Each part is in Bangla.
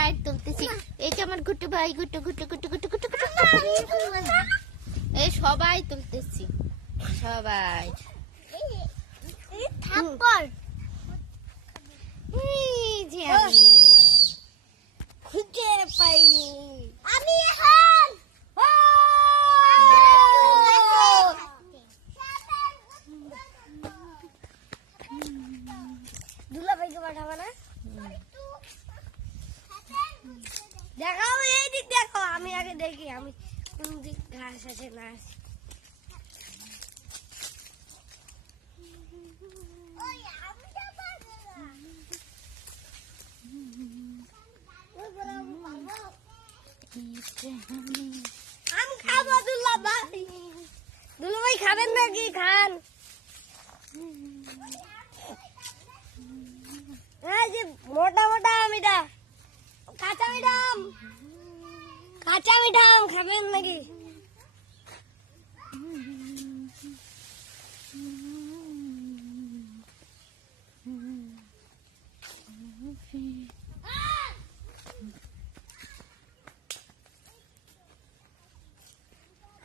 সবাই তুলতেছি। এই যে আমার গুট্টু ভাই, গুট্টু গুট্টু গুট্টু গুট্টু গুট্টু গুট্টু, এই সবাই তুলতেছি, সবাই। থাপ্পড় এই যে আমি খুঁজে পাইনি আমি এখন দুলা ভাইকে পাঠাবো না? দেখাও এই দিক, দেখো আমি আগে দেখি আমি কোন দিক ঘাস আছে না আছে। আমি খাবো দুলা ভাই। দুলা ভাই খাবেন নাকি? খান। এই যে মোটা মোটা আমিটা, কাঁচা মিঠাম, কাঁচা মিঠাম খাবেন নাকি?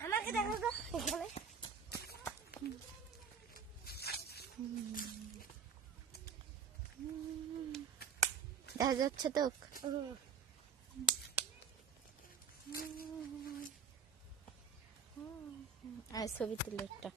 আমাকে দেখো তো এখানে। দেখা যাচ্ছে তো? আর ছবি তুলে একটা।